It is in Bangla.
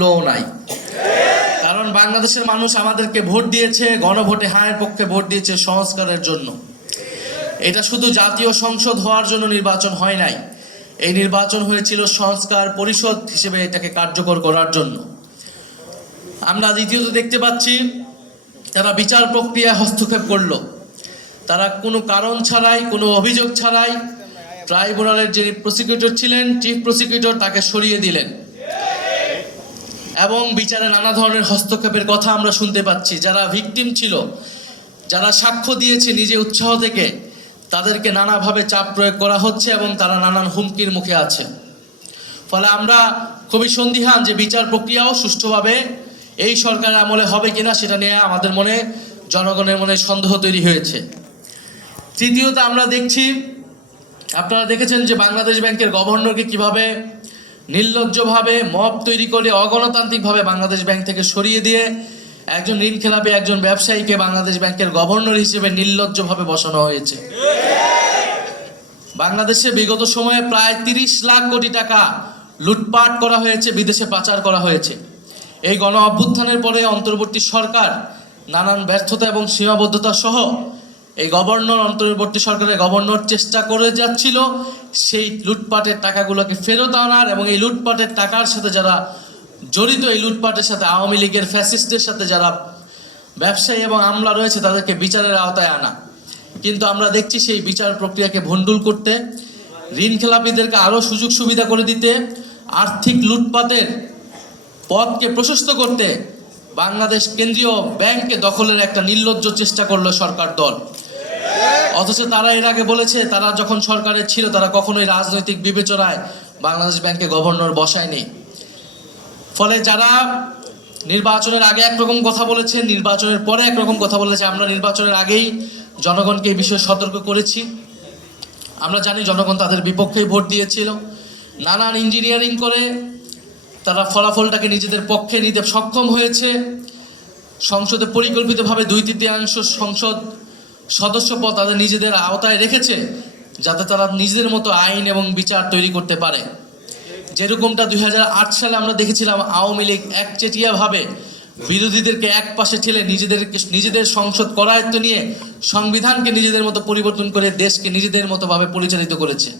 লো নাই। কারণ বাংলাদেশের মানুষ আমাদেরকে ভোট দিয়েছে, গণভোটে হায়ের পক্ষে ভোট দিয়েছে সংস্কারের জন্য। এটা শুধু জাতীয় সংসদ হওয়ার জন্য নির্বাচন হয় নাই, এই নির্বাচন হয়েছিল সংস্কার পরিষদ হিসেবে এটাকে কার্যকর করার জন্য। আমরা দ্বিতীয়ত দেখতে পাচ্ছি তারা বিচার প্রক্রিয়ায় হস্তক্ষেপ করলো। তারা কোনো কারণ ছাড়াই, কোনো অভিযোগ ছাড়াই ট্রাইব্যুনালের যিনি প্রসিকিউটর ছিলেন, চিফ প্রসিকিউটর, তাকে সরিয়ে দিলেন এবং বিচারে নানা ধরনের হস্তক্ষেপের কথা আমরা শুনতে পাচ্ছি। যারা ভিকটিম ছিল, যারা সাক্ষ্য দিয়েছে নিজে উৎসাহ থেকে, তাদেরকে নানাভাবে চাপ প্রয়োগ করা হচ্ছে এবং তারা নানান হুমকির মুখে আছে। ফলে আমরা খুবই সন্দিহান যে বিচার প্রক্রিয়াও সুষ্ঠুভাবে এই সরকারের আমলে হবে কিনা সেটা নিয়ে আমাদের মনে, জনগণের মনে সন্দেহ তৈরি হয়েছে। তৃতীয়ত আমরা দেখছি, আপনারা দেখেছেন যে বাংলাদেশ ব্যাংকের গভর্নরকে কিভাবে নির্লজ্জভাবে মব তৈরি করে অগণতান্ত্রিকভাবে বাংলাদেশ ব্যাংক থেকে সরিয়ে দিয়ে একজন ঋণখেলাপি একজন ব্যবসায়ীকে বাংলাদেশ ব্যাংকের গভর্নর হিসেবে নির্লজ্জভাবে বসানো হয়েছে। বাংলাদেশে বিগত সময়ে প্রায় 30 লাখ কোটি টাকা লুটপাট করা হয়েছে, বিদেশে পাচার করা হয়েছে। এই গণ অভ্যুত্থানের পরে অন্তর্বর্তী সরকার নানান ব্যর্থতা এবং সীমাবদ্ধতা সহ এই অন্তর্বর্তী সরকারের গভর্নর চেষ্টা করে যাচ্ছিল সেই লুটপাটের টাকাগুলোকে ফেরত আনার এবং এই লুটপাটের টাকার সাথে যারা জড়িত, এই লুটপাটের সাথে আওয়ামী লীগের ফ্যাসিস্টদের সাথে যারা ব্যবসায়ী এবং আমলা রয়েছে তাদেরকে বিচারের আওতায় আনা। কিন্তু আমরা দেখছি সেই বিচার প্রক্রিয়াকে ভণ্ডুল করতে, ঋণখেলাপিদেরকে আরও সুযোগ সুবিধা করে দিতে, আর্থিক লুটপাটের পথকে প্রশস্ত করতে বাংলাদেশ কেন্দ্রীয় ব্যাংকে দখলের একটা নির্লজ্জ চেষ্টা করলো সরকার দল। অথচ তারা এর আগে বলেছে তারা যখন সরকারে ছিল তারা কখনোই রাজনৈতিক বিবেচনায় বাংলাদেশ ব্যাংকে গভর্নর বসায়নি। ফলে যারা নির্বাচনের আগে একরকম কথা বলেছে, নির্বাচনের পরে একরকম কথা বলেছে, আমরা নির্বাচনের আগেই জনগণকে এই বিষয়ে সতর্ক করেছি। আমরা জানি জনগণ তাদের বিপক্ষেই ভোট দিয়েছিল। নানান ইঞ্জিনিয়ারিং করে তারা ফলাফলটাকে নিজেদের পক্ষে নিতে সক্ষম হয়েছে। সংসদে পরিকল্পিতভাবে 2/3 সংসদ সদস্য পদ তাদের নিজেদের আওতায় রেখেছে, যাতে তারা নিজেদের মতো আইন এবং বিচার তৈরি করতে পারে। যেরকমটা 2008 সালে আমরা দেখেছিলাম আওয়ামী লীগ একচেটিয়াভাবে বিরোধীদেরকে এক পাশে ঠেলে নিজেদের সংসদ করায়ত্ত নিয়ে সংবিধানকে নিজেদের মতো পরিবর্তন করে দেশকে নিজেদের মতো ভাবে পরিচালিত করেছে।